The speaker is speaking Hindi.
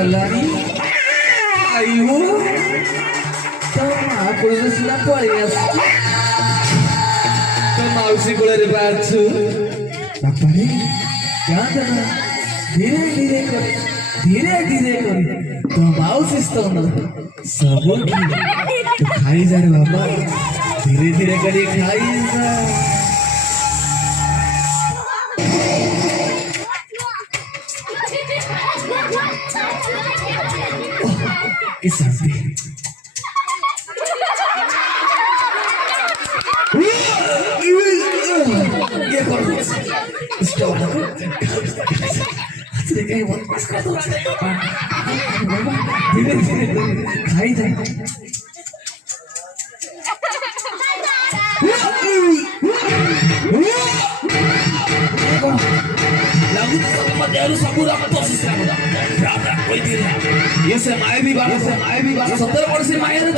गलानी आयो तो महापुरुष ना पळियास तो मावशी कोळे बाचू बापा रे क्या करना धीरे धीरे कर तो मावशी तो ना सब खाई जा रे बाबा धीरे धीरे करी खाई जा किस शांति ये कौन स्टॉप हंसने का बहुत पास कर दो धीरे धीरे खाई जाए ये से माए भी बात 70 वर्ष से माए न